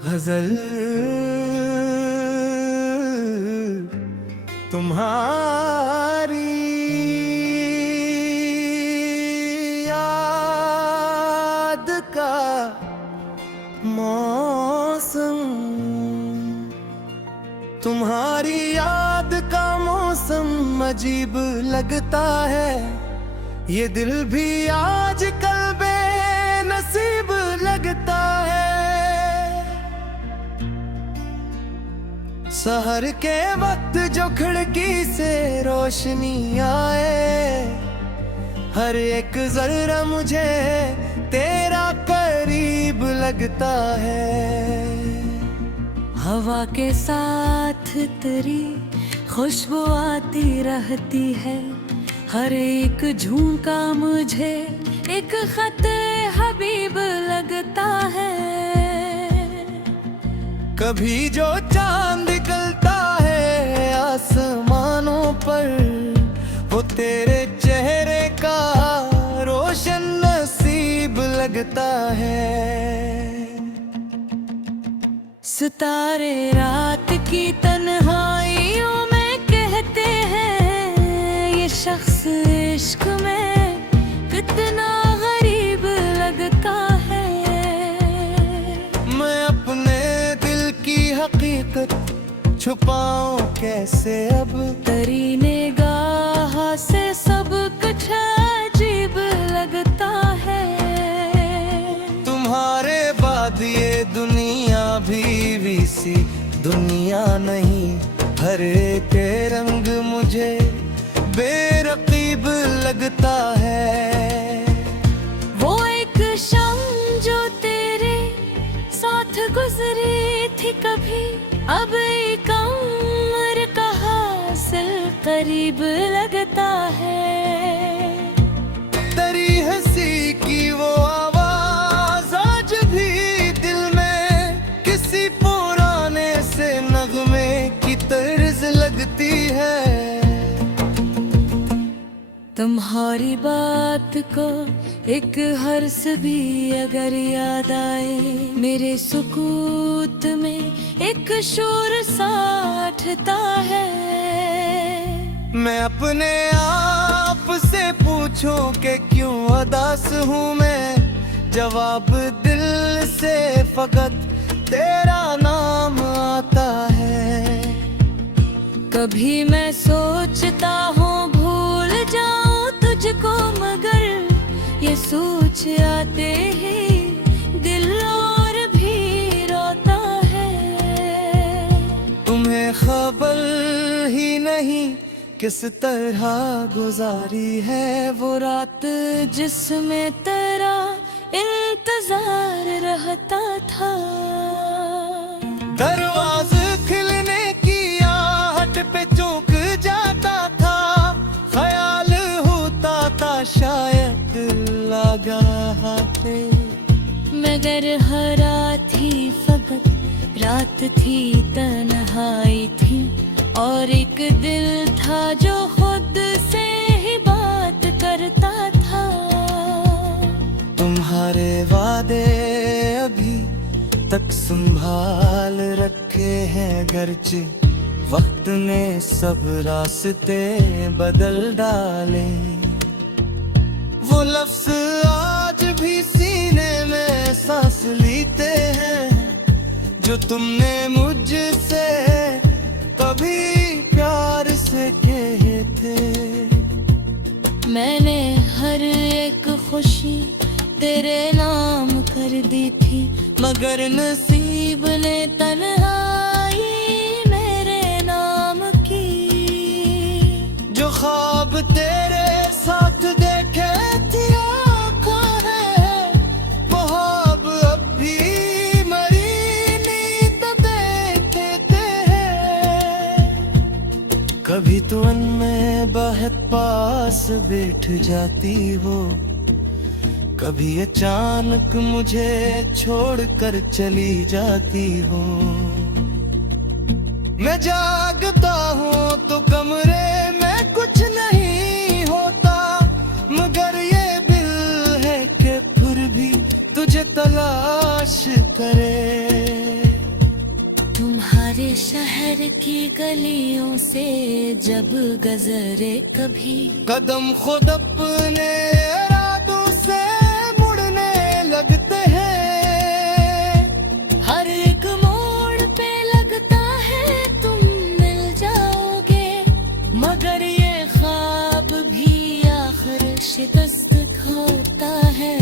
गजल तुम्हारी याद का मौसम, तुम्हारी याद का मौसम अजीब लगता है। ये दिल भी आज कल बेनसीब लगता है। सहर के वक्त जो खिड़की से रोशनी आए, हर एक जरा मुझे तेरा करीब लगता है। हवा के साथ तेरी खुशबू आती रहती है, हर एक झोंका मुझे एक खत हबीब लगता है। कभी जो चांद निकलता है आसमानों पर, वो तेरे चेहरे का रोशन नसीब लगता है। सितारे रात की तन्हाइयों में कहते हैं, ये शख्स इश्क में कितना गरीब लगता है। मैं अपने दिल की हकीकत छुपाऊं कैसे अब, तेरी निगाह से सब कुछ अजीब लगता है। तुम्हारे बाद ये दुनिया भी सी दुनिया नहीं, हर एक रंग मुझे बेरकीब लगता है। वो एक शाम जो तेरे साथ गुजरी थी कभी, अब एक उम्र का हासिल करीब लगता है। तेरी हंसी की वो आवाज आज भी दिल में किसी पुराने से नगमे की तर्ज लगती है। तुम्हारी बात को एक हर्ष भी अगर याद आए, मेरे सुकूत में एक शोर सा उठता है। मैं अपने आप से पूछूं कि क्यों उदास हूँ मैं, जवाब दिल से फकत तेरा नाम आता है। कभी मैं सोचता हूँ भूल जाऊं तुझको, मगर ये सोच आते ही दिल और भी रोता है। तुम्हें खबर ही नहीं किस तरह गुजारी है वो रात जिसमें तेरा इंतजार रहता था। दरवाजे खिलने की आहट पे चौंक जाता था, ख्याल होता था शायद लगा थे। मगर हर रात ही फकत रात थी, तन्हाई थी, और एक दिल था जो खुद से ही बात करता था। तुम्हारे वादे अभी तक संभाल रखे हैं, गर्चे वक्त ने सब रास्ते बदल डाले। वो लफ्ज आज भी सीने में सांस लेते हैं, जो तुमने मुझसे कभी प्यार से कहे थे। मैंने हर एक खुशी तेरे नाम कर दी थी, मगर नसीब ने तन्हाई मेरे नाम की। जो ख्वाब तेरे साथ देखे थे आँखों है, वो ख्वाब अब भी मरी नींद देखते हैं। कभी तो उनमें बहुत पास बैठ जाती हो, कभी अचानक मुझे छोड़कर चली जाती हो। मैं जागता हूँ तो कमरे में कुछ नहीं होता, मगर ये दिल है कि फिर भी तुझे तलाश करे। तेरे शहर की गलियों से जब गुजरे कभी, कदम खुद अपने इरादों से मुड़ने लगते हैं। हर एक मोड़ पे लगता है तुम मिल जाओगे, मगर ये ख्वाब भी आखिर शिकस्त होता है।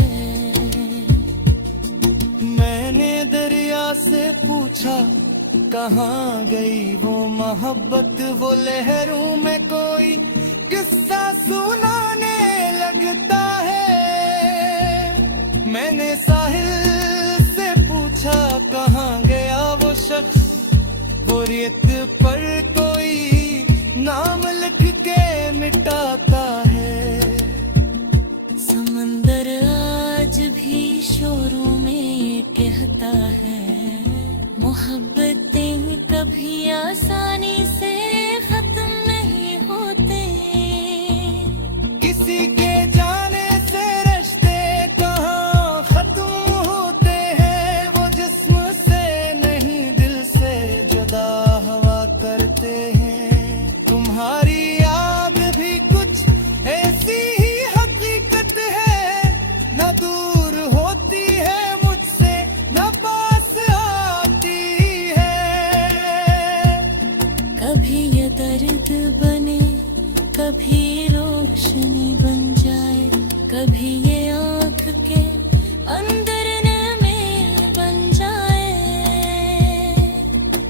मैंने दरिया से पूछा कहाँ गई वो मोहब्बत, वो लहरों में कोई किस्सा सुनाने लगता है। मैंने साहिल से पूछा कहाँ गया वो शख्स, वो रेत पर कोई नाम लिख के मिटाता है। समंदर आज भी शोरों में कहता है, मोहब्बतें कभी आसानी से खत्म नहीं होते। किसी के जाने से रिश्ते कहाँ खत्म होते हैं, वो जिस्म से नहीं दिल से जुदा हवा करते हैं। तुम्हारी याद भी कुछ ऐसी ही हकीकत है, न दूर होती है मुझसे न पास आती है। कभी ये दर्द बने, कभी रोशनी बन जाए, कभी ये आँख के अंदर में बन जाए।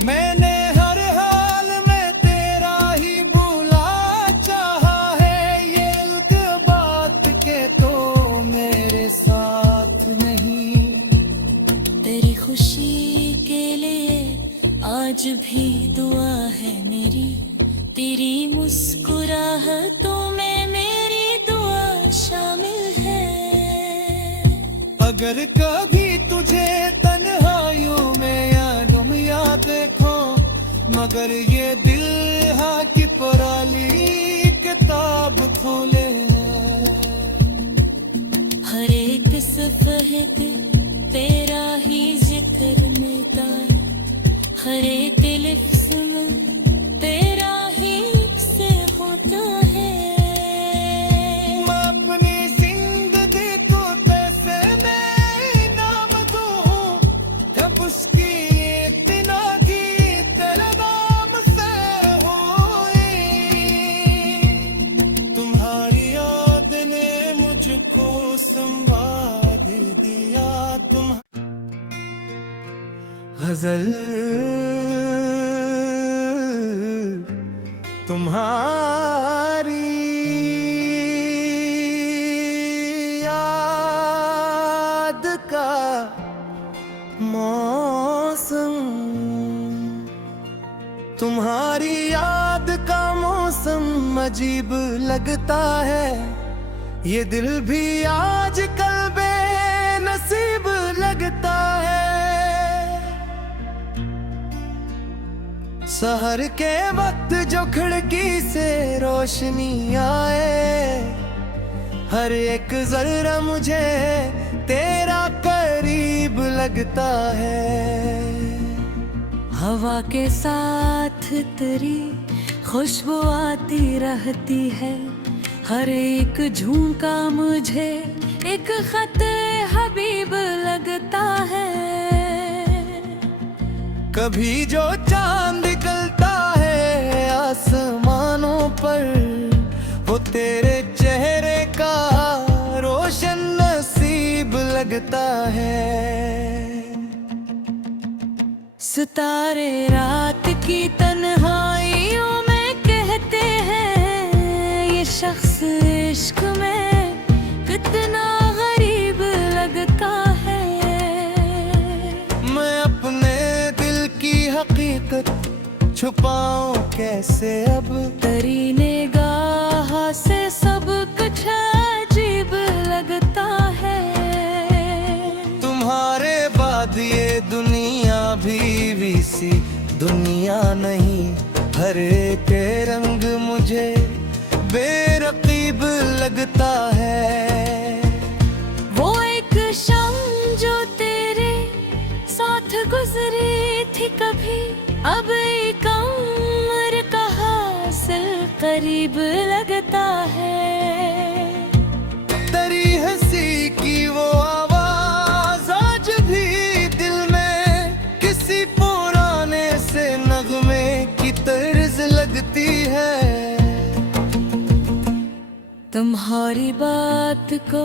मैंने हर हाल में तेरा ही बुला चाहा है, ये एक बात के तो मेरे साथ नहीं। तेरी खुशी के लिए आज भी दुआ है मेरी, तेरी मुस्कुराहतों में मेरी दुआ शामिल है। अगर कभी तुझे तन्हाइयों में या दुमिया देखो, मगर ये दिल हाँ की पराली किताब खोले। हर एक सफ़हे पे तेरा ही जिक्र मिलता है, हर एक लिफ्ज़ में तेरा ही से होता है। मैं अपनी जिंदगी को पैसे में इनाम दूं, जब उसकी इतना की तेरे नाम से होई। तुम्हारी याद ने मुझको संवाद दिया। तुम गजल तुम्हारी याद का मौसम, तुम्हारी याद का मौसम अजीब लगता है। ये दिल भी आजकल बेनसीब लगता है। सहर के वक्त जो खिड़की से रोशनी आए, हर एक जर्रा मुझे तेरा करीब लगता है। हवा के साथ तेरी खुशबू आती रहती है, हर एक झोंका मुझे एक खत हबीब लगता है। कभी जो चांद निकलता है आसमानों पर, वो तेरे चेहरे का रोशन नसीब लगता है। सितारे रात की तन्हाइयों में कहते हैं, ये शख्स इश्क में कितना गरीब लगता है। मैं अपने दिल की हकीकत छुपाऊं कैसे अब, तेरी निगाह से सब कुछ अजीब लगता है। तुम्हारे बाद ये दुनिया भी सी दुनिया नहीं, हर एक रंग मुझे बेरकीब लगता है। वो एक शाम जो तेरे साथ गुजरी थी, कभी अब एक उम्र का हासिल करीब लगता है। तेरी हंसी की वो आवाज आज भी दिल में किसी पुराने से नगमे की तर्ज लगती है। तुम्हारी बात को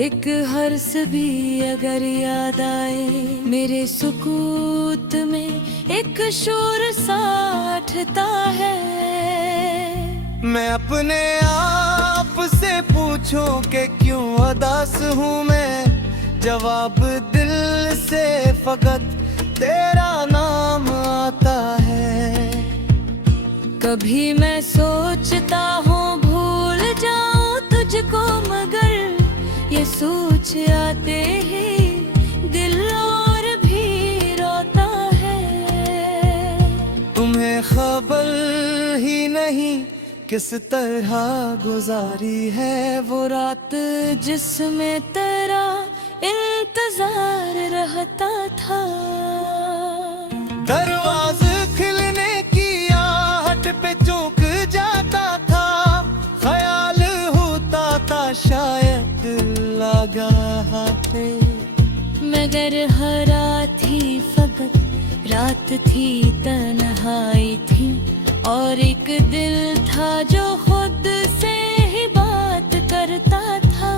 एक हर्ष भी अगर याद आए, मेरे सुकूत में एक शोर सा उठता है। मैं अपने आप से पूछूं कि क्यों उदास हूँ मैं, जवाब दिल से फकत तेरा नाम आता है। कभी मैं सोचता हूँ भूल जाऊं तुझको, मगर ये सोच आते ही दिल और भी रोता है। तुम्हें खबर ही नहीं किस तरह गुजारी है वो रात, जिसमें तेरा इंतजार रहता था। दरवाजे खिलने की आहट पे चौंक जाता था, ख्याल होता था शायद लगा हाथे। मगर हर रात थी फकत रात थी, तन्हाई थी और एक दिल था जो खुद से ही बात करता था।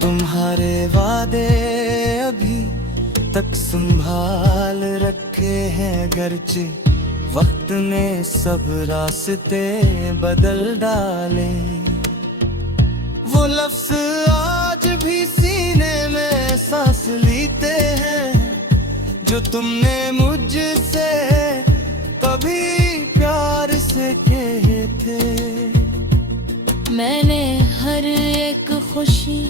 तुम्हारे वादे अभी तक संभाल रखे हैं, गरचे वक्त ने सब रास्ते बदल डाले। वो लफ्ज आज भी सीने में सांस लेते हैं, जो तुमने मुझसे कभी प्यार से कहे थे। मैंने हर एक खुशी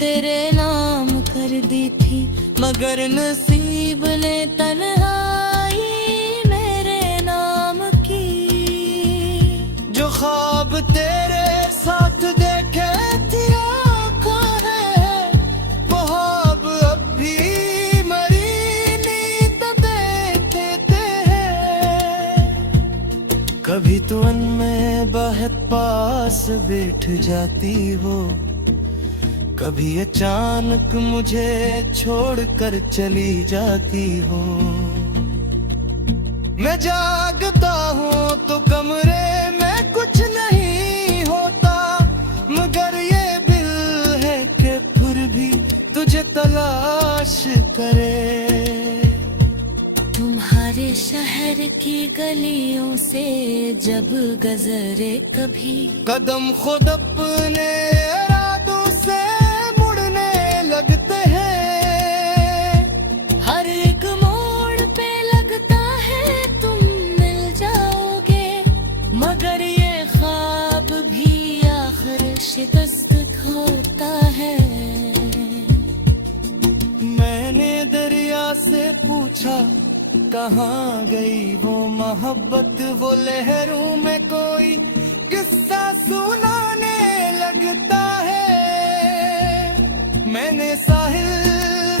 तेरे नाम कर दी थी, मगर नसीब ने तन्हाई मेरे नाम की। जो ख्वाब तेरे साथ देखे थी आँखों है, वो ख्वाब अब भी मरी नींद देखते हैं। कभी तो अन में बहत पास बैठ जाती हो, कभी अचानक मुझे छोड़कर चली जाती हो। मैं जागता हूँ तो कमरे में कुछ नहीं होता, मगर ये दिल है कि फिर भी तुझे तलाश करे। तुम्हारे शहर की गलियों से जब गुजरे कभी, कदम खुद अपने इरादों से मुड़ने लगते हैं। हर एक मोड़ पे लगता है तुम मिल जाओगे, मगर ये ख्वाब भी आखिर शिकस्त होता है। मैंने दरिया से पूछा कहाँ गई वो मोहब्बत, वो लहरों में कोई किस्सा सुनाने लगता है। मैंने साहिल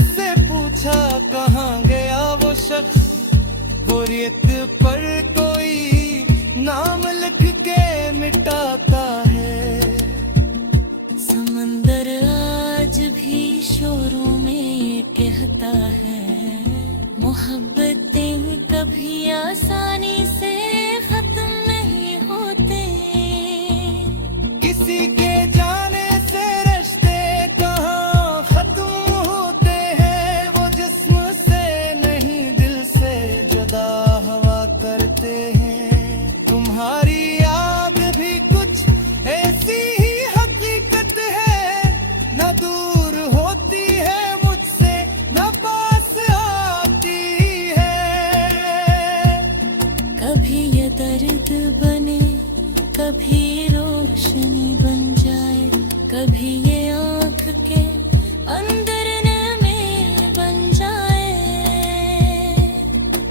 से पूछा कहाँ गया वो शख्स, वो रेत पर कोई नाम लिख के मिटाता है। समंदर आज भी शोरों में कहता है, मोहब्बतें कभी आसानी से खत्म नहीं होते। किसी के जाने से रिश्ते कहाँ खत्म होते हैं, वो जिस्म से नहीं दिल से जुदा हवा करते हैं। तुम्हारी याद भी कुछ ऐसी ही हकीकत है, न दूर होती है मुझसे न पास आती है। कभी ये दर्द बने, कभी रोशनी बन जाए, कभी ये आँख के अंदर नमी बन जाए।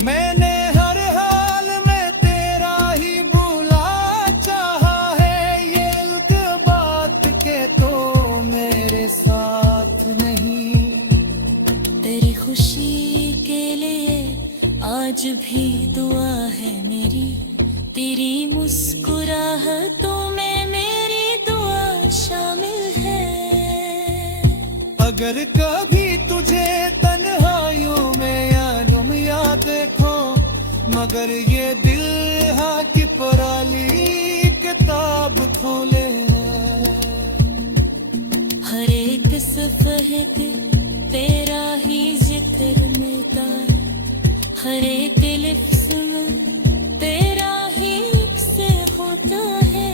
मैंने हर हाल में तेरा ही भूला चाहा है, ये एक बात के तो मेरे साथ नहीं। तेरी खुशी के लिए आज भी दुआ है मेरी, तेरी मुस्कुराहतों में मेरी दुआ शामिल है। अगर कभी तुझे तन्हाइयों में यादों या देखो, मगर ये दिल हाँ की पराली किताब खोले। हर एक सफ़हे पे तेरा ही जिक्र मिलता है, हर एक लिफ्ज़ में तेरा ही से होता है।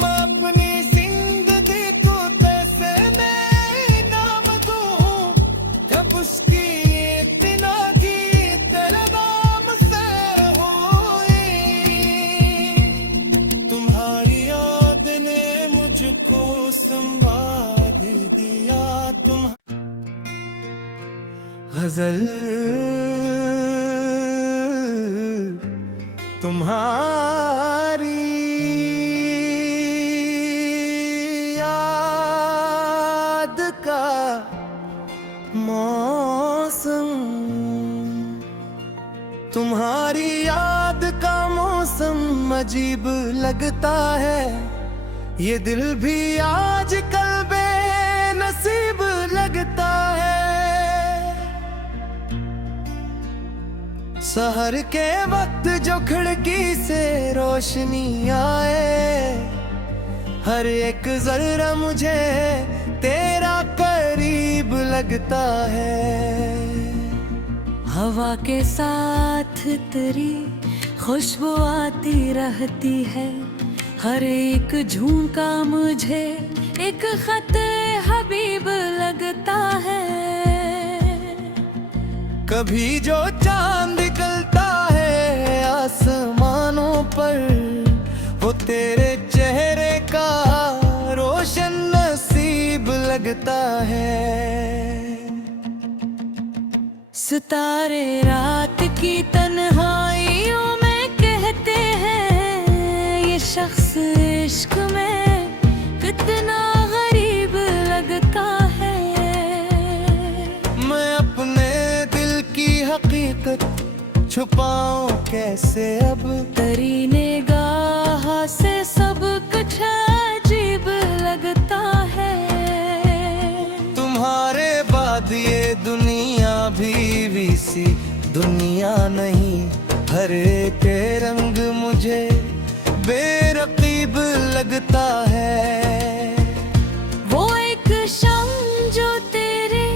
मैं अपनी जिंदगी को कैसे मैं नाम दूं, जब उसकी इतना की तेरे नाम से हुई। तुम्हारी याद ने मुझको संवाद दिया। तुम गजल तुम्हारी याद का मौसम, तुम्हारी याद का मौसम अजीब लगता है। ये दिल भी आजकल बेनसीब लगता है। सहर के वक्त जो खिड़की से रोशनी आए, हर एक जरा मुझे तेरा करीब लगता है। हवा के साथ तेरी खुशबू आती रहती है, हर एक झोंका मुझे एक खत हबीब लगता है। कभी जो चांद निकलता है आसमानों पर, वो तेरे चेहरे का रोशन नसीब लगता है। सितारे रात की तन्हाइयों में कहते हैं, ये शख्स इश्क में कितना गरीब लगता है। मैं अपने दिल की हकीकत छुपाऊं कैसे अब, तेरी निगाह से सब कुछ अजीब लगता है। तुम्हारे बाद ये दुनिया भी सी दुनिया नहीं, हर एक रंग मुझे बेरकीब लगता है। वो एक शाम जो तेरे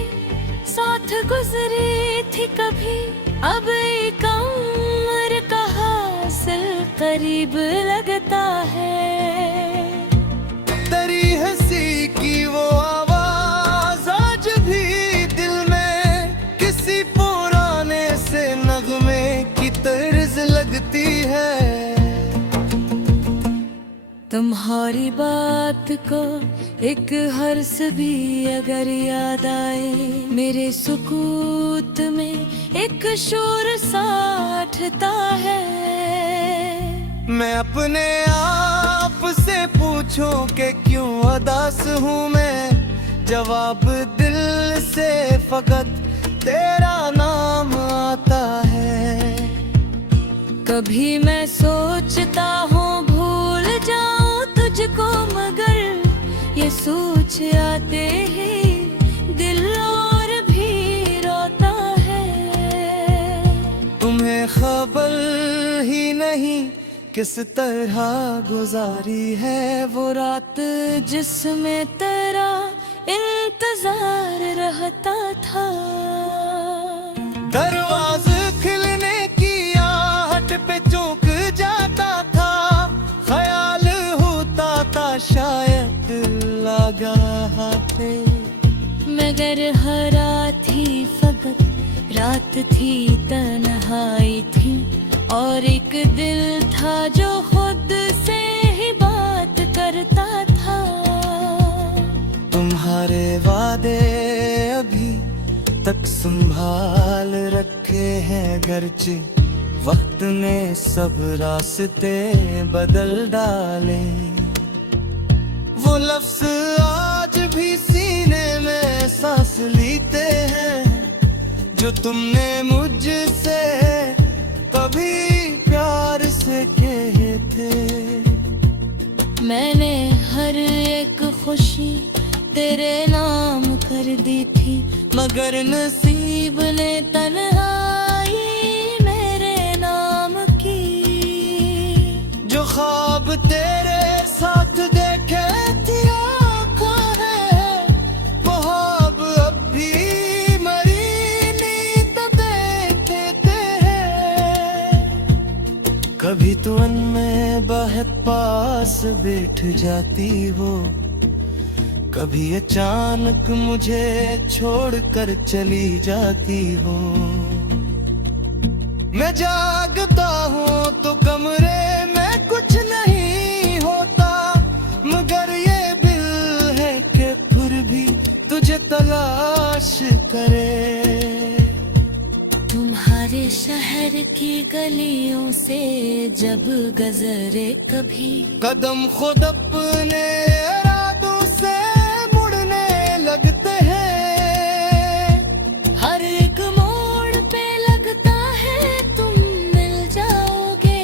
साथ गुजरी थी कभी, अब एक उम्र का हासिल करीब लगता है। तेरी हंसी की वो आवाज आज भी दिल में किसी पुराने से नगमे की तर्ज लगती है। तुम्हारी बात को एक हर्ष भी अगर याद आए, मेरे सुकूत में एक शोर सा उठता है। मैं अपने आप से पूछूं कि क्यों उदास हूँ मैं, जवाब दिल से फकत तेरा नाम आता है। कभी मैं सोचता हूँ भूल जाऊं तुझको, मगर ये सोच आते ही दिल और भी रोता है। तुम्हें खबर ही नहीं किस तरह गुजारी है वो रात, जिसमें तेरा इंतजार रहता था। दरवाजे खुलने की आहट पे चौंक जाता था, ख्याल होता था शायद लगा पे, मगर हर रात ही फकत रात थी, तन्हाई थी, और एक दिल था जो खुद से ही बात करता था। तुम्हारे वादे अभी तक संभाल रखे हैं, गर्चे वक्त ने सब रास्ते बदल डाले। वो लफ्ज आज भी सीने में सांस लेते हैं जो तुमने मुझ मुझसे कभी प्यार से कहे थे। मैंने हर एक खुशी तेरे नाम कर दी थी, मगर नसीब ने तन्हाई मेरे नाम की। जो ख्वाब तेरे साथ देखे थी आँखों है, वो ख्वाब अब भी मरी नींद देखते हैं। कभी तू अनमें बहत पास बैठ जाती हो, कभी अचानक मुझे छोड़कर चली जाती हो। मैं जागता हूँ तो कमरे में कुछ नहीं होता, मगर ये दिल है कि फिर भी तुझे तलाश करे। तुम्हारे शहर की गलियों से जब गुजरे कभी, कदम खुद अपने इरादों से मुड़ने लगते हैं। हर एक मोड़ पे लगता है तुम मिल जाओगे,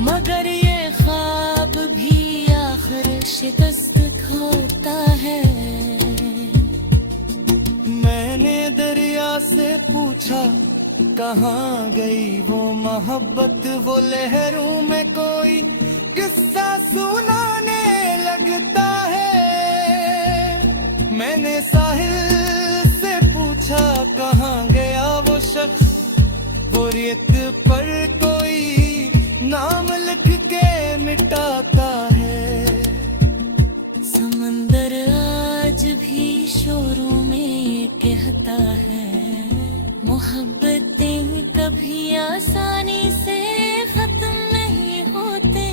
मगर ये ख्वाब भी आखिर शिकस्त होता है। मैंने दरिया से पूछा कहाँ गई वो मोहब्बत, वो लहरों में कोई किस्सा सुनाने लगता है। मैंने साहिल से पूछा कहाँ गया वो शख्स, वो रेत पर कोई नाम लिख के मिटाता है। समंदर आज भी शोरों में कहता है, मोहब्बतें कभी आसानी से खत्म नहीं होते।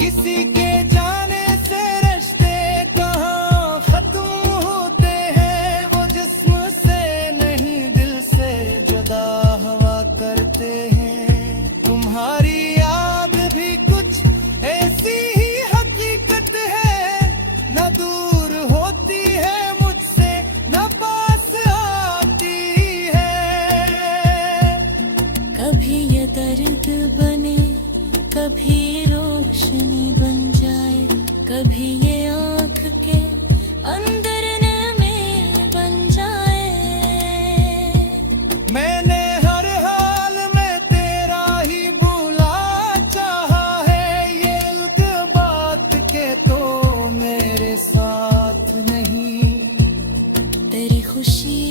किसी के जाने से रिश्ते कहाँ खत्म होते हैं, वो जिस्म से नहीं दिल से जुदा हवा करते हैं। तुम्हारी याद भी कुछ ऐसी ही हकीकत है, न दूर होती है मुझसे न पास आती है। कभी ये दर्द बने, कभी रोशनी बन जाए, कभी ये आँख के अंदर नमी बन जाए। मैंने हर हाल में तेरा ही भूला चाहा है, ये एक बात के तो मेरे साथ नहीं। तेरी खुशी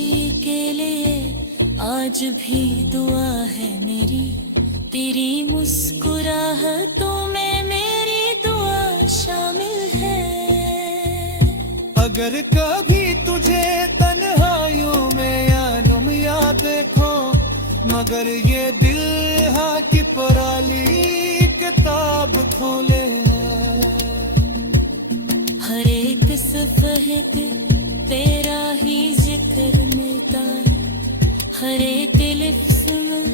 के लिए आज भी दुआ है मेरी, तेरी मुस्कुराहटों में मेरी दुआ शामिल है। अगर कभी तुझे तन्हाइयों में यादों याद देखो, मगर ये दिल हाँ की पराली किताब खोले। हर एक सफ़हे पे तेरा ही जिक्र मिलता है, हर एक लिफ्ज़ में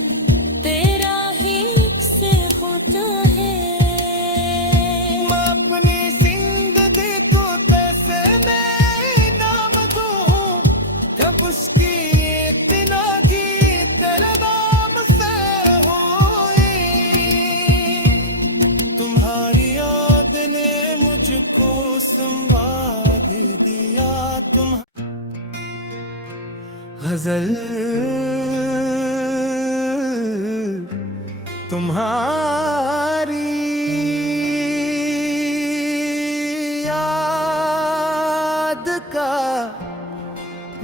तेरा ही से होता है। मैं अपनी जिंदगी को पैसे में इनाम दूँ, जब उसकी इतना की तेरे नाम से होई। तुम्हारी याद ने मुझको संवाद दिया। तुम गजल तुम्हारी याद का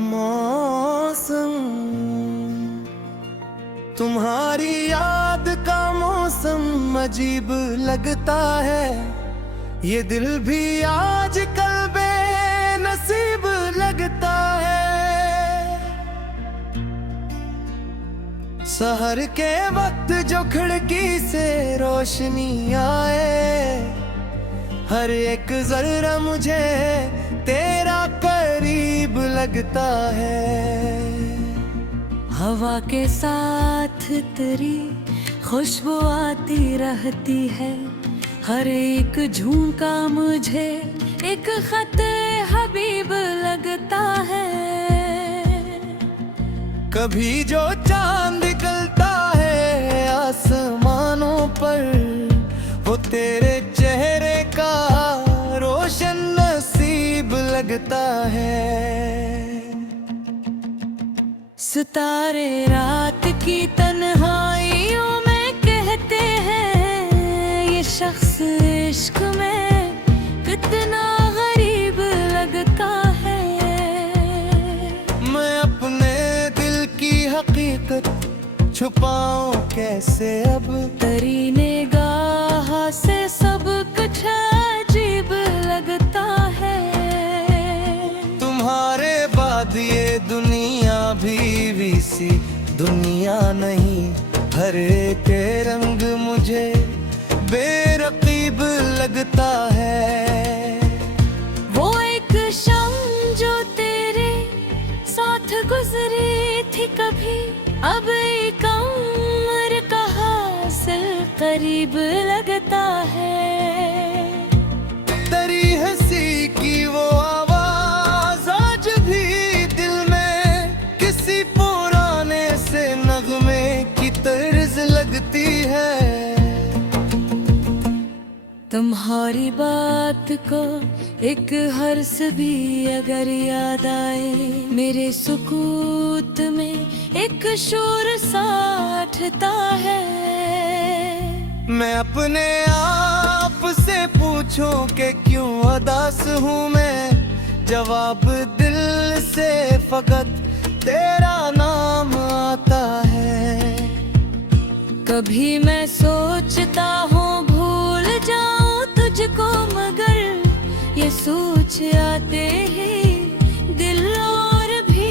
मौसम, तुम्हारी याद का मौसम अजीब लगता है। ये दिल भी आज कल बेनसीब लगता है। सहर के वक्त जो खिड़की से रोशनी आए, हर एक जर्रा मुझे तेरा करीब लगता है। हवा के साथ तेरी खुशबू आती रहती है, हर एक झोंका मुझे एक खत हबीब लगता है। कभी जो चांद निकलता है आसमानों पर, वो तेरे चेहरे का रोशन नसीब लगता है। सितारे रात की तन्हाइयों में कहते हैं, ये शख्स इश्क में कितना गरीब लगता है। मैं अपने दिल की हकीकत छुपाऊं कैसे अब, तेरी निगाह से सब कुछ अजीब लगता है। तुम्हारे बाद ये दुनिया भी सी दुनिया नहीं, हर एक रंग मुझे बेरकीब लगता है। वो एक शाम जो तेरे साथ गुजरी थी कभी, अब एक उम्र का हासिल करीब लगता है। तेरी हंसी की वो आवाज आज भी दिल में किसी पुराने से नगमे की तर्ज लगती है। तुम्हारी बात को एक हर्ष भी अगर याद आए, मेरे सुकूत में एक शोर सा उठता है। मैं अपने आप से पूछूं कि क्यों उदास हूँ मैं, जवाब दिल से फकत तेरा नाम आता है। कभी मैं सोचता हूँ भूल जाऊं तुझको, मगर ये सोच आते ही दिल और भी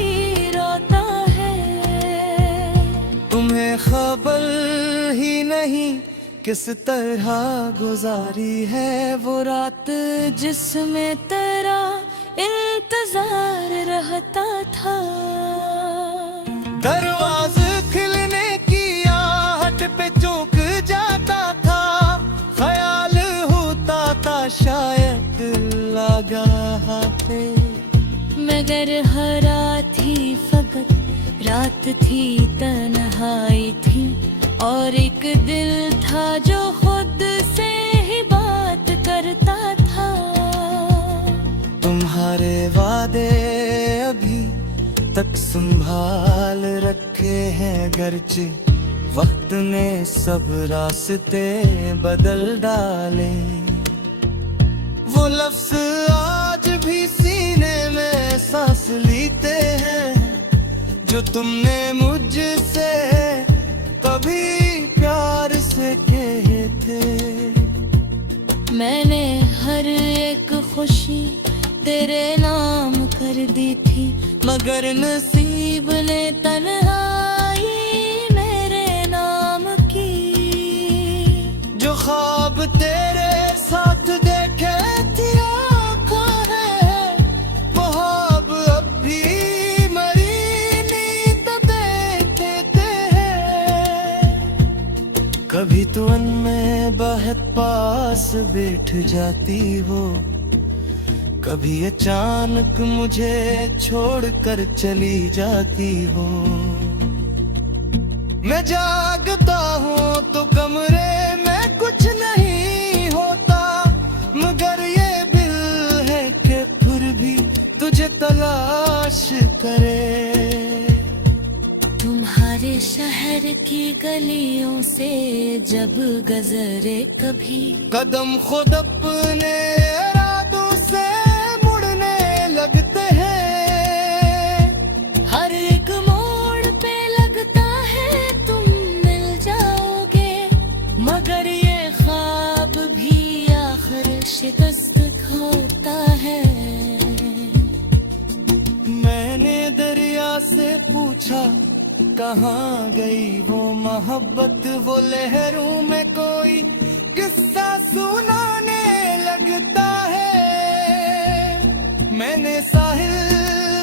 रोता है। तुम्हें खबर ही नहीं किस तरह गुजारी है वो रात जिसमें तेरा इंतजार रहता था। दरवाजे खुलने की आहट पे चौंक जाता था, ख्याल होता था शायद लगा पे, मगर हर रात ही फकत रात थी, तन्हाई थी, और एक दिल था जो खुद से ही बात करता था। तुम्हारे वादे अभी तक संभाल रखे हैं, गर्चे वक्त ने सब रास्ते बदल डाले। वो लफ्ज आज भी सीने में सांस लेते हैं, जो तुमने मुझसे कभी प्यार से कहे थे। मैंने हर एक खुशी तेरे नाम कर दी थी, मगर नसीब ने तन्हाई मेरे नाम की। जो ख्वाब तेरे साथ देखे थे आँखों है, वो ख्वाब अब भी मरी नींद देखते हैं। कभी तो उनमें बहुत पास बैठ जाती हो, कभी अचानक मुझे छोड़कर चली जाती हो। मैं जागता हूँ तो कमरे में कुछ नहीं होता, मगर ये दिल है कि फिर भी तुझे तलाश करे। तुम्हारे शहर की गलियों से जब गुजरे कभी, कदम खुद अपने इरादों से मुड़ने लगते हैं। हर एक मोड़ पे लगता है तुम मिल जाओगे, मगर ये ख्वाब भी आखिर शिकस्त होता है। मैंने दरिया से पूछा कहाँ गई वो मोहब्बत, वो लहरों में कोई किस्सा सुनाने लगता है। मैंने साहिल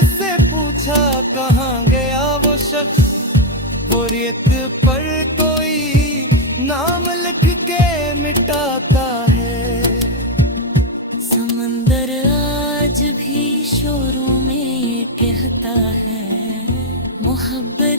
से पूछा कहाँ गया वो शख्स, वो रेत पर कोई नाम लिख के मिटाता है। समंदर आज भी शोरों में कहता है, मोहब्बत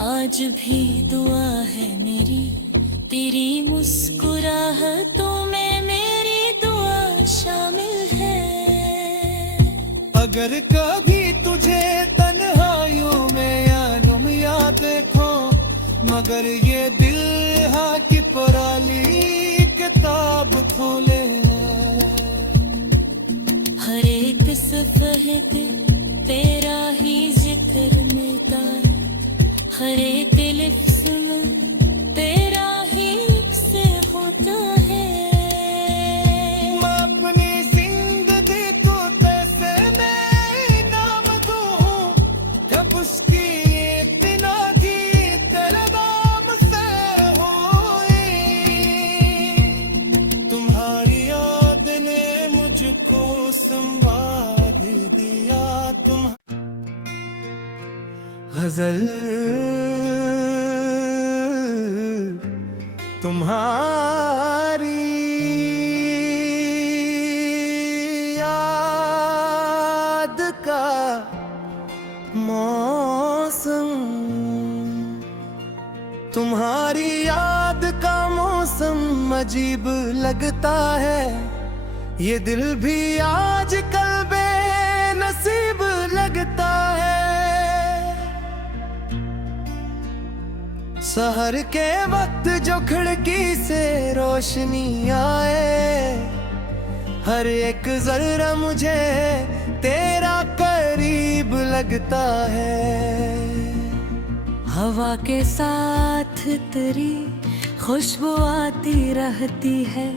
आज भी दुआ है मेरी, तेरी मुस्कुराहतों में मेरी दुआ शामिल है। अगर कभी तुझे तन्हाइयों में या गुम या देखो, मगर ये दिल हाँ की पराली किताब खोले। हर एक सफ़हे पे तेरा ही जिक्र मिलता है, हर एक लिफ्ज़ में तेरा ही से होता है। मैं अपनी जिंदगी तो पैसे में नाम दूं, जब उसकी एक दिनाजी तेरे नाम से होई। तुम्हारी याद ने मुझको संवाद दिया। तुम गजल तुम्हारी याद का मौसम, तुम्हारी याद का मौसम अजीब लगता है। ये दिल भी आजकल बेनसीब लगता है। सहर के वक्त जो खिड़की से रोशनी आए, हर एक जर्रा मुझे तेरा करीब लगता है। हवा के साथ तेरी खुशबू आती रहती है,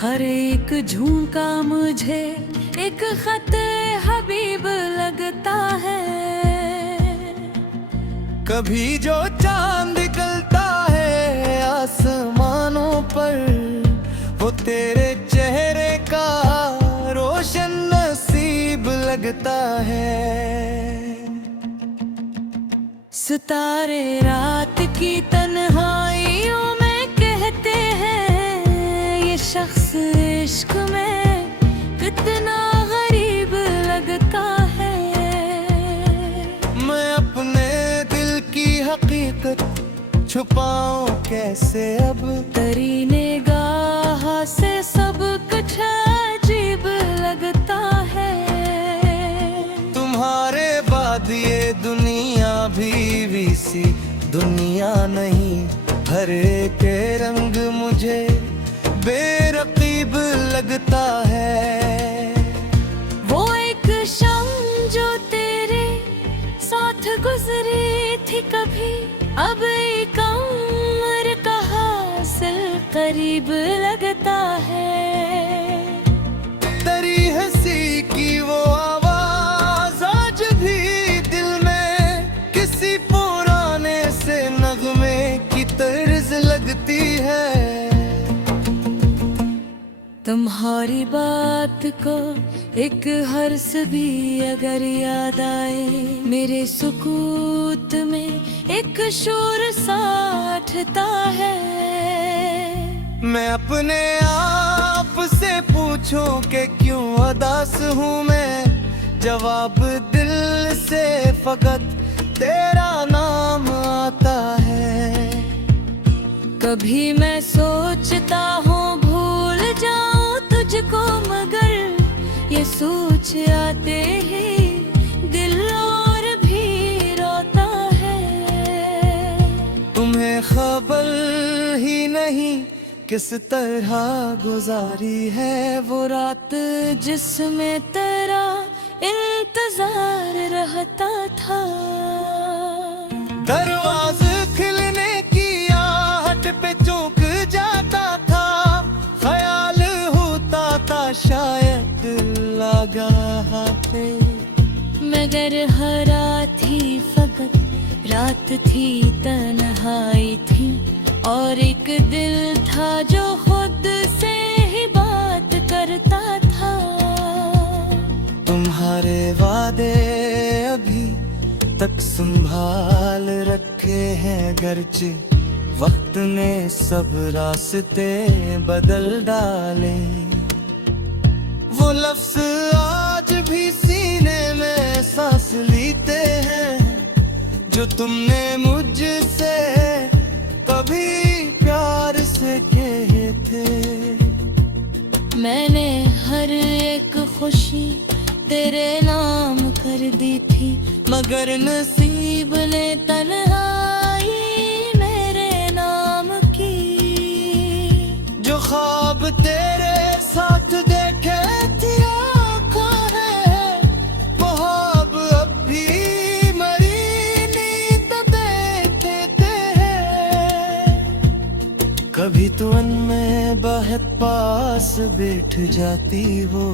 हर एक झोंका मुझे एक खत हबीब लगता है। कभी जो चांद निकलता है आसमानों पर, वो तेरे चेहरे का रोशन नसीब लगता है। सितारे रात की तन्हाइयों में कहते हैं, ये शख्स इश्क में कितना गरीब लगता है। मैं अपने दिल की हकीकत छुपाऊं कैसे अब, तेरी निगाह से सब कुछ अजीब लगता है। तुम्हारे बाद ये दुनिया भी सी दुनिया नहीं, हर एक रंग मुझे बेरकीब लगता है। वो एक शाम जो तेरे साथ गुजरी थी कभी, अब एक उम्र का हासिल करीब लगता है। तेरी हंसी की वो आवाज आज भी दिल में किसी पुराने से नगमे की तर्ज लगती है। तुम्हारी बात को एक हर्ष भी अगर याद आए, मेरे सुकूत में एक शोर सा उठता है। मैं अपने आप से पूछूं कि क्यों उदास हूँ मैं, जवाब दिल से फकत तेरा नाम आता है। कभी मैं सोचता हूँ भूल जाऊं तुझको, मगर ये सोच आते ही दिल और भी रोता है। तुम्हें खबर ही नहीं किस तरह गुजारी है वो रात जिसमें तेरा इंतजार रहता था। दरवाजे खिलने की आहट पे चौंक जाता था, ख्याल होता था शायद लगा थे। मगर हर रात ही फकत रात थी, तन्हाई थी, और एक दिल था जो खुद से ही बात करता था। तुम्हारे वादे अभी तक संभाल रखे हैं, गर्चे वक्त ने सब रास्ते बदल डाले। वो लफ्ज आज भी सीने में सांस लेते हैं जो तुमने मुझसे कभी प्यार से कहे थे। मैंने हर एक खुशी तेरे नाम कर दी थी, मगर नसीब ने तन्हाई मेरे नाम की। जो ख्वाब तेरे साथ देखे थी आँखों है, वो ख्वाब अब भी मरी नींद देखते हैं। कभी तू अनमें बहुत पास बैठ जाती हो,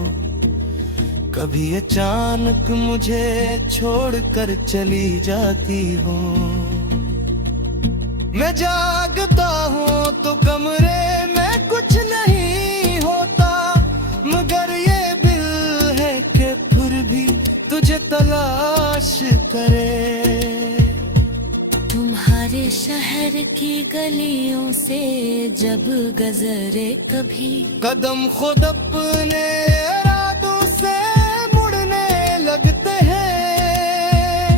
कभी अचानक मुझे छोड़कर चली जाती हो। मैं जागता हूँ तो कमरे में कुछ नहीं होता, मगर ये दिल है कि फिर भी तुझे तलाश करे। तुम्हारे शहर की गलियों से जब गुजरे कभी, कदम खुद अपने इरादों से मुड़ने लगते हैं।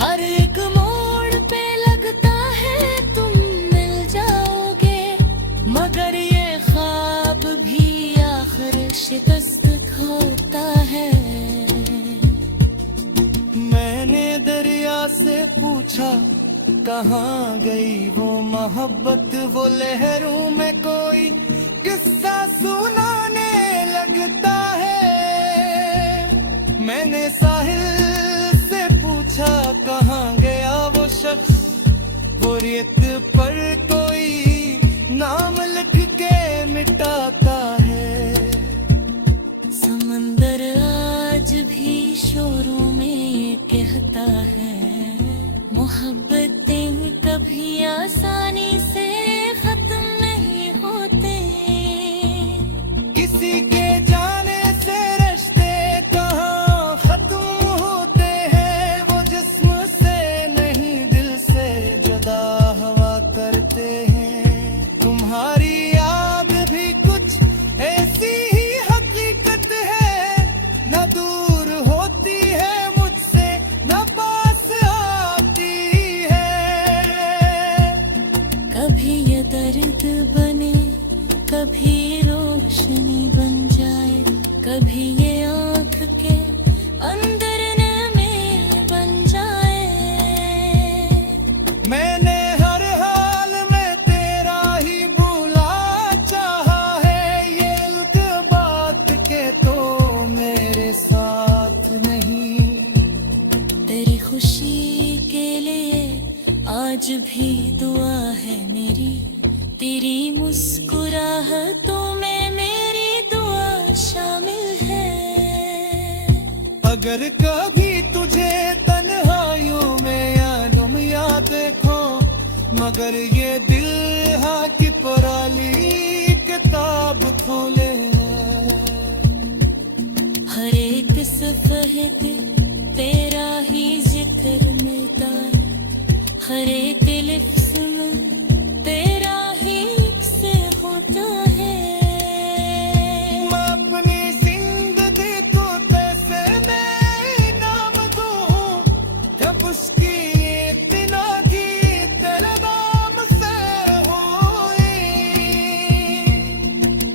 हर एक मोड़ पे लगता है तुम मिल जाओगे, मगर ये ख्वाब भी आखिर शिकस्त होता है। मैंने दरिया से पूछा कहाँ गई वो मोहब्बत, वो लहरों में कोई किस्सा सुनाने लगता है। मैंने साहिल से पूछा कहाँ गया वो शख्स, वो रेत पर कोई नाम लिख के मिटाता है। समंदर आज भी शोरों में कहता है, मोहब्बतें कभी आसानी से खत्म नहीं होते। किसी के जाने से रिश्ते कहाँ खत्म होते हैं, वो जिस्म से नहीं दिल से जुदा हवा करते हैं। तुम्हारी याद भी कुछ ऐसी ही हकीकत है, न दूर होती है मुझसे न पास आती है। कभी ये दर्द बने, कभी रोशनी बन जाए, कभी ये आँख के अंदर नमी बन जाए। मैंने हर हाल में तेरा ही भूला चाहा है, ये इल्क बात के तो मेरे साथ नहीं। तेरी खुशी के लिए आज भी दुआ है मेरी, तेरी मुस्कुराहतों में मेरी दुआ शामिल है। अगर कभी तुझे तन्हाइयों में यादों में याद देखो, मगर ये दिल हाँ की पराली किताब खोले। हर एक सफ़हे पे तेरा ही जिक्र मिलता है, हर एक लिफ्ज़ में तेरा ही से होता है। मैं अपनी जिंदगी को पैसे में इनाम दूं, जब उसकी इतना की तेरे नाम से होई।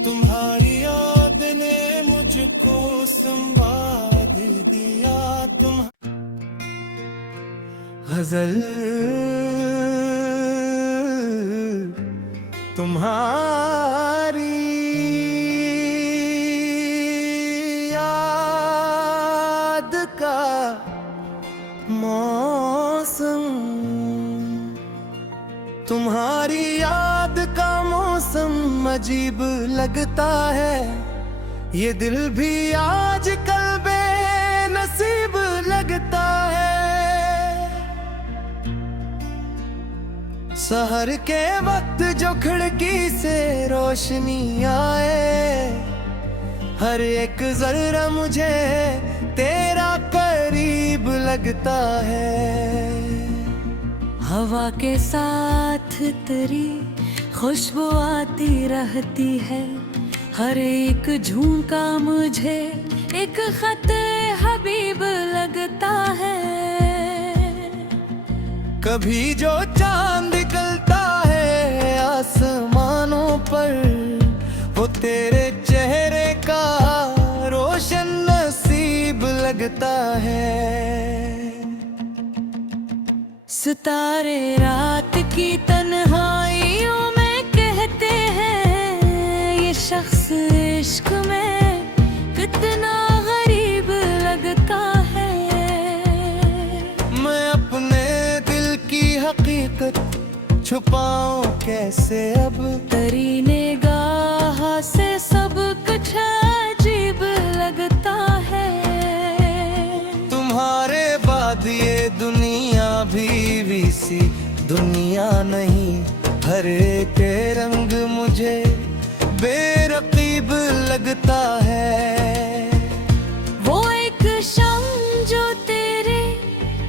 तुम्हारी याद ने मुझको संवाद दिया। तुम गजल तुम्हारी याद का मौसम, तुम्हारी याद का मौसम अजीब लगता है। ये दिल भी आजकल बेनसीब लगता है। सहर के वक्त जो खिड़की से रोशनी आए, हर एक जरा मुझे तेरा करीब लगता है। हवा के साथ तेरी खुशबू आती रहती है, हर एक झोंका मुझे एक खत हबीब लगता है। कभी जो चांद निकलता है आसमानों पर, वो तेरे चेहरे का रोशन नसीब लगता है। सितारे रात की तन्हाइयों में कहते हैं, ये शख्स इश्क में कितना गरीब लगता है। मैं अपने दिल की हकीकत छुपाऊं कैसे अब, तेरी निगाह से सब कुछ अजीब लगता है। तुम्हारे बाद ये दुनिया भी सी दुनिया नहीं, हर एक रंग मुझे बेरकीब लगता है। वो एक शाम जो तेरे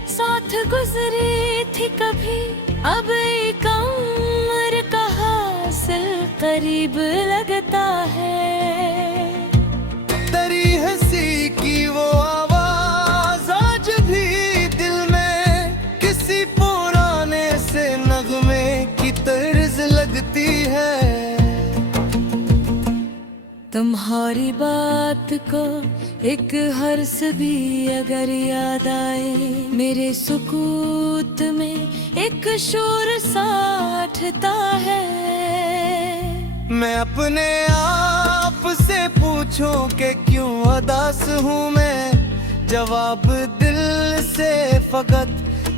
साथ गुजरी थी कभी, अब एक उम्र का हासिल करीब लगता है। तेरी हंसी की वो आवाज आज भी दिल में किसी पुराने से नगमे की तर्ज लगती है। तुम्हारी बात को एक हर्ष भी अगर याद आए, मेरे सुकूत में एक शोर सा उठता है। मैं अपने आप से पूछूं कि क्यों उदास हूँ मैं, जवाब दिल से फकत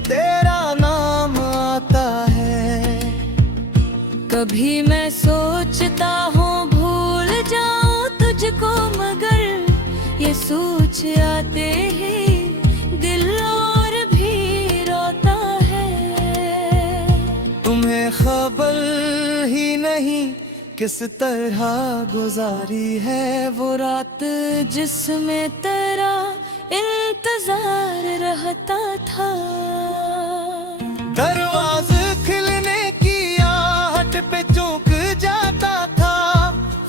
तेरा नाम आता है। कभी मैं सोचता हूँ भूल जाऊं तुझको, मगर ये सोच आते ही दिल और भी रोता है। तुम्हें खबर ही नहीं किस तरह गुजारी है वो रात, जिसमें तेरा इंतजार रहता था। दरवाजे खिलने की आहट पे चौंक जाता था,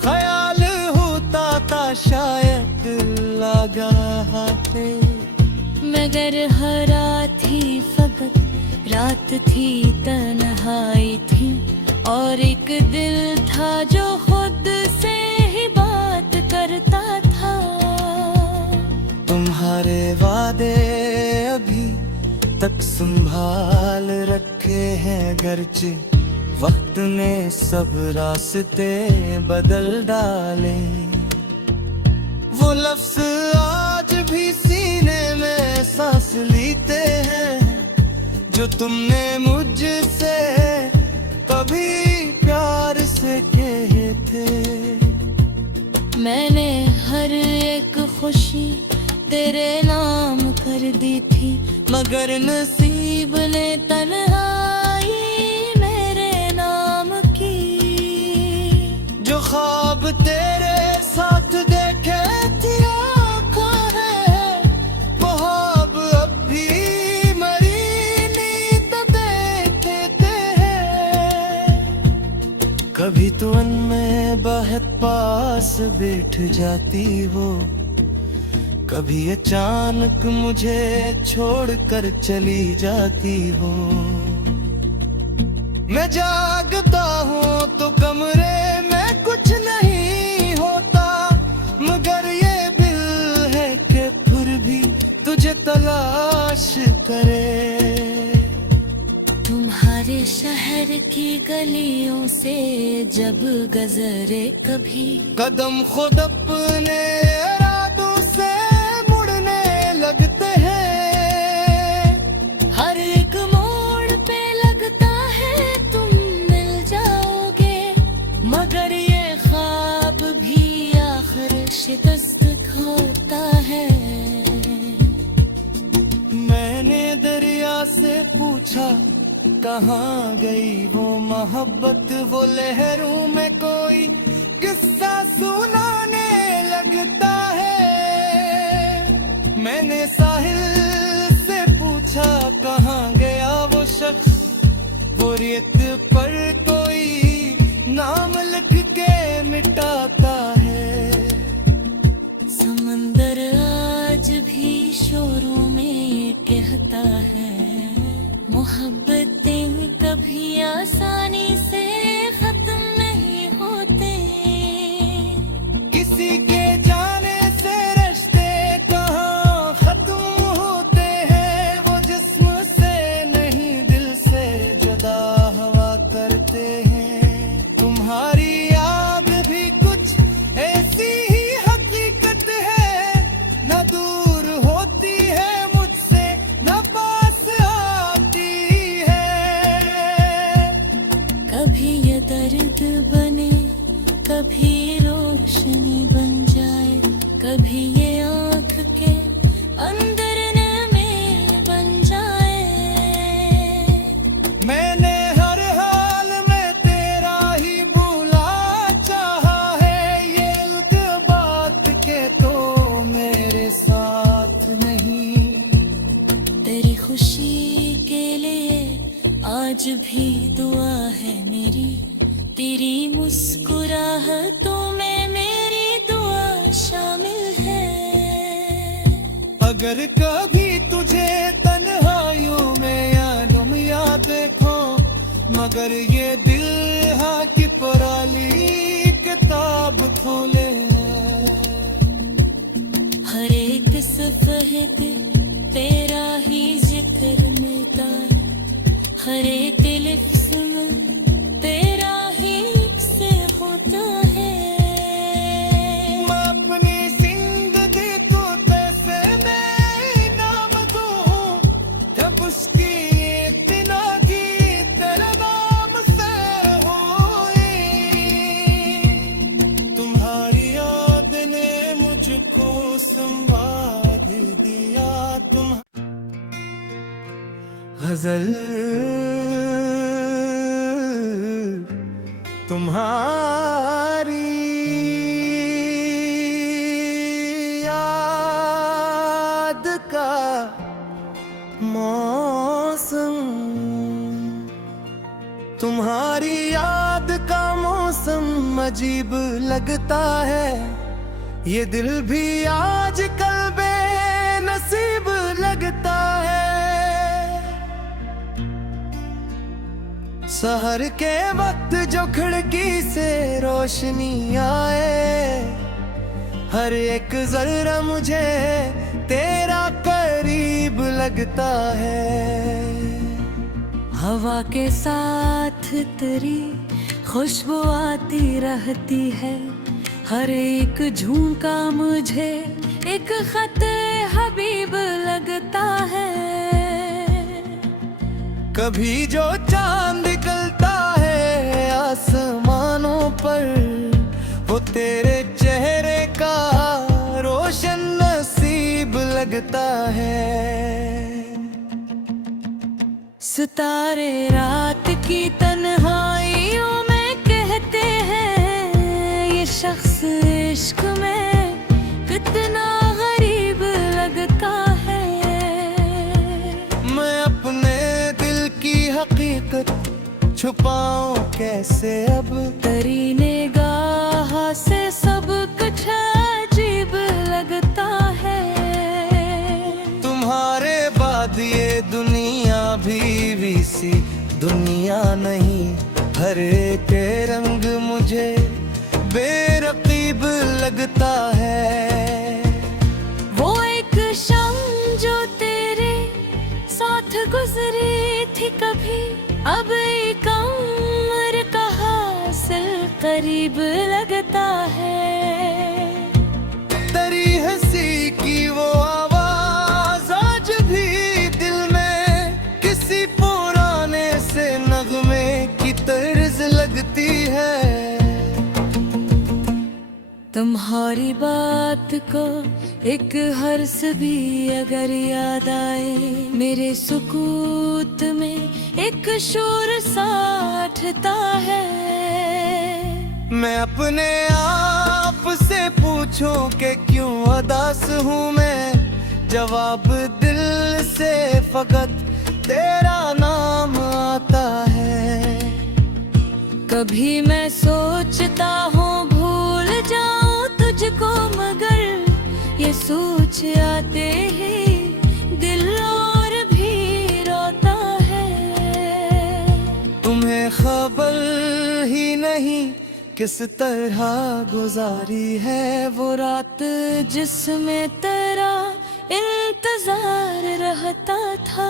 ख्याल होता था शायद लगा है। मगर हर रात थी फकत रात थी, तन्हाई थी, और एक दिल था जो खुद से ही बात करता था। तुम्हारे वादे अभी तक संभाल रखे हैं, गरचे वक्त ने सब रास्ते बदल डाले। वो लफ्ज आज भी सीने में सांस लेते हैं, जो तुमने मुझसे कभी प्यार से कहे थे। मैंने हर एक खुशी तेरे नाम कर दी थी, मगर नसीब ने तन्हाई मेरे नाम की। जो ख्वाब तेरे साथ देखे थी आँखों है, वो ख्वाब अब भी मरी नींद देखते हैं। कभी तो उनमें बहत पास बैठ जाती हो, कभी अचानक मुझे छोड़कर चली जाती हो। मैं जागता हूँ तो कमरे में कुछ नहीं होता, मगर ये दिल है कि फिर भी तुझे तलाश करे। तुम्हारे शहर की गलियों से जब गुजरे कभी, कदम खुद अपने इरादों से मुड़ने लगते हैं। हर एक मोड़ पे लगता है तुम मिल जाओगे, मगर ये ख्वाब भी आखिर शिकस्त होता है। मैंने दरिया से पूछा कहाँ गई वो मोहब्बत, वो लहरों में कोई किस्सा सुनाने लगता है। मैंने साहिल से पूछा कहाँ गया वो शख्स, वो रेत पर कोई नाम लिख के मिटाता है। समंदर आज भी शोरों में कहता है, मोहब्बत मोहब्बतें कभी आसानी से खत्म नहीं होते। किसी के जाने से रिश्ते कहाँ खत्म होते हैं, वो जिस्म से नहीं दिल से जुदा हवा करते हैं। तुम्हारी याद भी कुछ ऐसी ही हकीकत है, न दूर होती है मुझसे न पास आती है। कभी ये दर्द बने, कभी ये रोशनी बन जाए, कभी ये आँख के अंदर नमी बन जाए। मैंने हर हाल में तेरा ही भूला चाहा है, ये इल्क बात के तो मेरे साथ नहीं। तेरी खुशी के लिए आज भी दुआ है मेरी, तेरी मुस्कुराहटों में मेरी दुआ शामिल है। अगर कभी तुझे तन्हाइयों में यादों याद देखो, मगर ये दिल हाँ की पराली किताब खोले। हर एक सफ़हे पे तेरा ही जिक्र मिलता है, हर एक लिफ्ज़ में तेरा ही से होता है। मैं अपनी जिंदगी तो पैसे में इनाम दूं, जब उसकी इतना की तेरे नाम से होई। तुम्हारी याद ने मुझको संवाद दिया। तुम गजल तुम्हारी याद का मौसम, तुम्हारी याद का मौसम अजीब लगता है। ये दिल भी आज कल बेनसीब लगता है। सहर के वक्त जो खिड़की से रोशनी आए, हर एक जर्रा मुझे तेरा करीब लगता है। हवा के साथ तेरी खुशबू आती रहती है, हर एक झोंका मुझे एक खत हबीब लगता है। कभी जो चांद निकलता है आसमानों पर, वो तेरे चेहरे का रोशन नसीब लगता है। सितारे रात की तन्हाइयों में कहते हैं, ये शख्स इश्क में कितना गरीब लगता है। मैं अपने दिल की हकीकत छुपाऊं कैसे अब, तेरी निगाह से सब कुछ अजीब लगता है। तुम्हारे बाद ये दुनिया भी सी दुनिया नहीं, हर एक रंग मुझे बेरकीब लगता है। वो एक शाम जो तेरे साथ गुजरी थी कभी, अब एक उम्र का हासिल करीब लगता है। तेरी हंसी की वो आवाज आज भी दिल में किसी पुराने से नगमे की तर्ज लगती है। तुम्हारी बात को एक हर्ष भी अगर याद आए, मेरे सुकूत में एक शोर सा उठता है। मैं अपने आप से पूछूं कि क्यों उदास हूँ मैं, जवाब दिल से फकत तेरा नाम आता है। कभी मैं सोचता हूँ भूल जाऊं तुझको, मगर ये सोच आते ही दिल और भी रोता है। किस तरह गुजारी है वो रात, जिसमें तेरा इंतजार रहता था।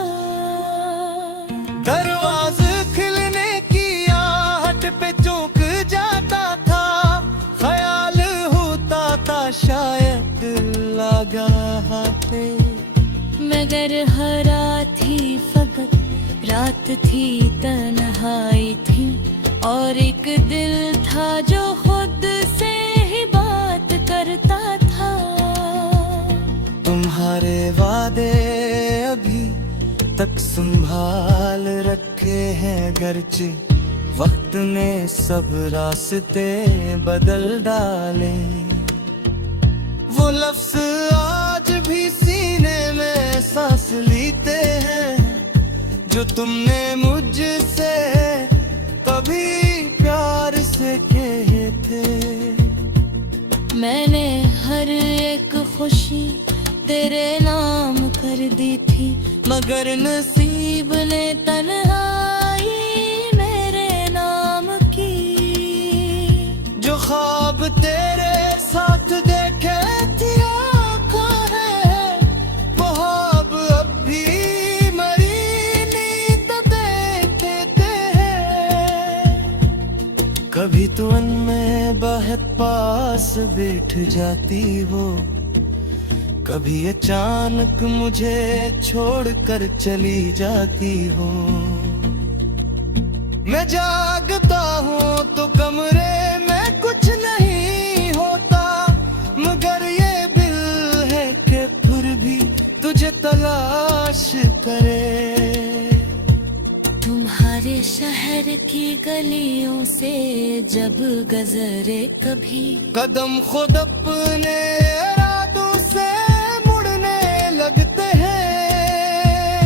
दरवाजे खुलने की आहट पे चौंक जाता था, ख्याल होता था शायद लगा पे, मगर हर रात ही फकत रात थी, तन्हाई थी, और एक दिल था जो खुद से ही बात करता था। तुम्हारे वादे अभी तक संभाल रखे हैं, गरचे वक्त ने सब रास्ते बदल डाले। वो लफ्ज आज भी सीने में सांस लेते हैं, जो तुमने मुझसे कभी प्यार से कहे थे। मैंने हर एक खुशी तेरे नाम कर दी थी, मगर नसीब ने तन्हाई मेरे नाम की। जो ख्वाब तेरे साथ देखे थे आँखों है, वो ख्वाब अब भी मरी नींद देखते हैं। कभी तो उनमें बहुत पास बैठ जाती हो, कभी अचानक मुझे छोड़कर चली जाती हो। मैं जागता हूँ तो कमरे में कुछ नहीं होता, मगर ये दिल है कि फिर भी तुझे तलाश करे। तुम्हारे शहर की गलियों से जब गुजरे कभी, कदम खुद अपने इरादों से मुड़ने लगते हैं।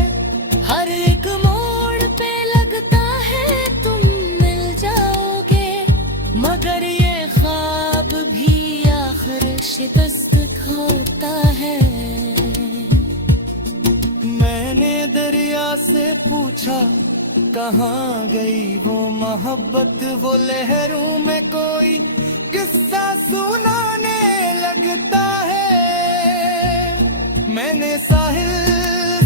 हर एक मोड़ पे लगता है तुम मिल जाओगे, मगर ये ख्वाब भी आखिर शिकस्त होता है। मैंने दरिया से पूछा कहाँ गई वो मोहब्बत, वो लहरों में कोई किस्सा सुनाने लगता है। मैंने साहिल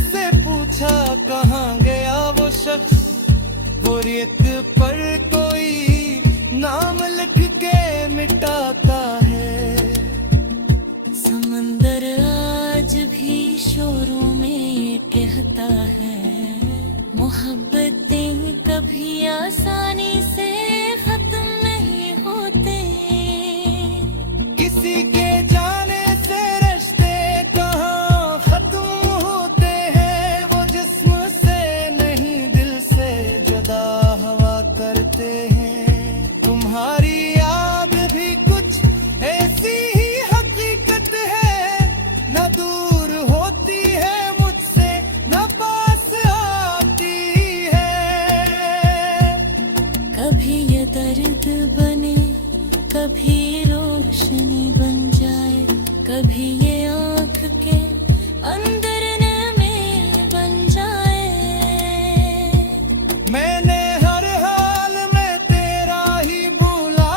से पूछा कहाँ गया वो शख्स, वो रेत पर कोई नाम लिख के मिटाता है। समंदर आज भी शोरों में कहता है, मोहब्बतें कभी आसानी से खत्म नहीं होते। किसी के जाने से रिश्ते कहाँ खत्म होते हैं, वो जिस्म से नहीं दिल से जुदा हवा करते हैं। तुम्हारी याद भी कुछ ऐसी ही हकीकत है, न दूर होती है मुझसे न पास आती है। कभी ये दर्द बने, कभी रोशनी बन जाए, कभी ये आँख के अंदर नमी बन जाए। मैंने हर हाल में तेरा ही भूला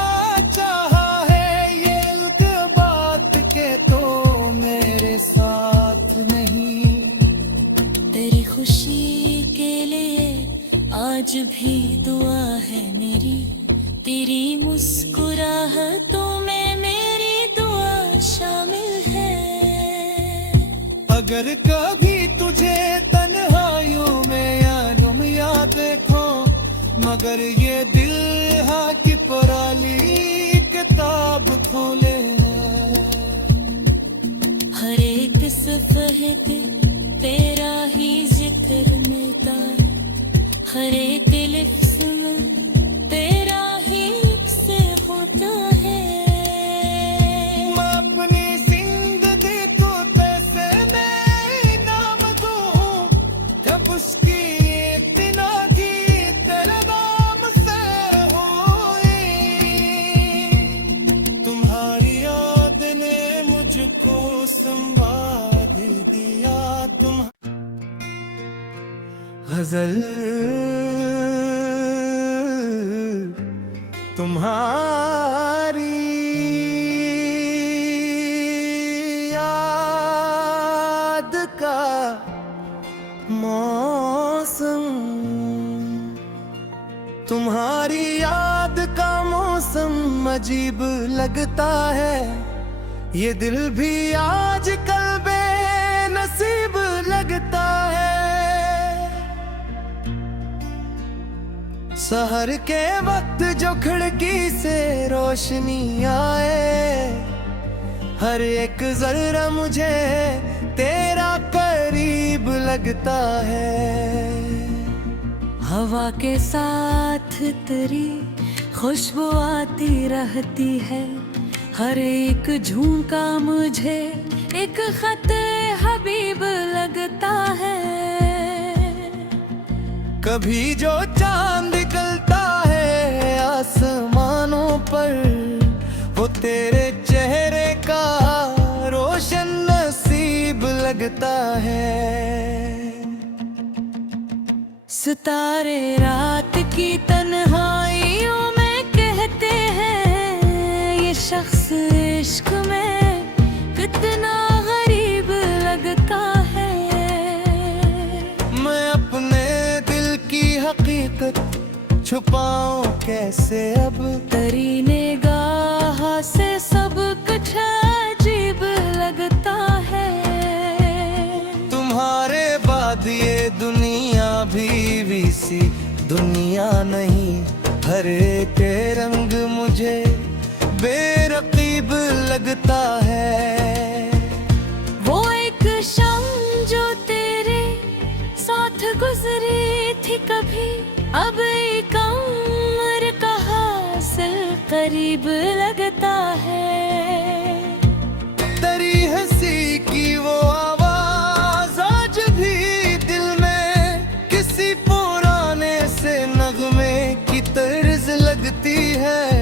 चाहा है, ये एक बात के तो मेरे साथ नहीं। तेरी खुशी के लिए आज भी दुआ है मेरी, तेरी मुस्कुराहटों में मेरी दुआ शामिल है। अगर कभी तुझे तन्हाइयों में यादों याद देखो, मगर ये दिल हाँ की पराली किताब खोले। हर एक सफ़हे पे तेरा ही जिक्र मिलता है, हर एक लिफ्ज़ में तेरा ही से होता है। मैं अपनी जिंदगी तो पैसे में इनाम दूँ, जब उसकी इतना की तेरे नाम से होई। तुम्हारी याद ने मुझको संवाद दिया। तुम गजल तुम्हारी तुम्हारी याद का मौसम अजीब लगता है, ये दिल भी आज कल बेनसीब लगता है। सहर के वक्त जो खिड़की से रोशनी आए, हर एक जरा मुझे तेरा करीब लगता है। हवा के साथ तेरी खुशबू आती रहती है, हर एक झुमका मुझे एक खत हबीब लगता है। कभी जो चांद निकलता है आसमानों पर, वो तेरे चेहरे का रोशन नसीब लगता है। सितारे रात की तन्हाइयों में कहते हैं, ये शख्स इश्क में कितना गरीब लगता है। मैं अपने दिल की हकीकत छुपाऊं कैसे अब, तेरी निगाह से सब कुछ अजीब लगता है। तुम्हारे बाद ये दुनिया भी सी दुनिया नहीं, हर एक रंग मुझे बेरकीब लगता है। वो एक शाम जो तेरे साथ गुजरी थी कभी, अब एक उम्र का हासिल करीब लगता है। तेरी हंसी की वो आवाज आज भी दिल में किसी पुराने से नगमे की तर्ज लगती है।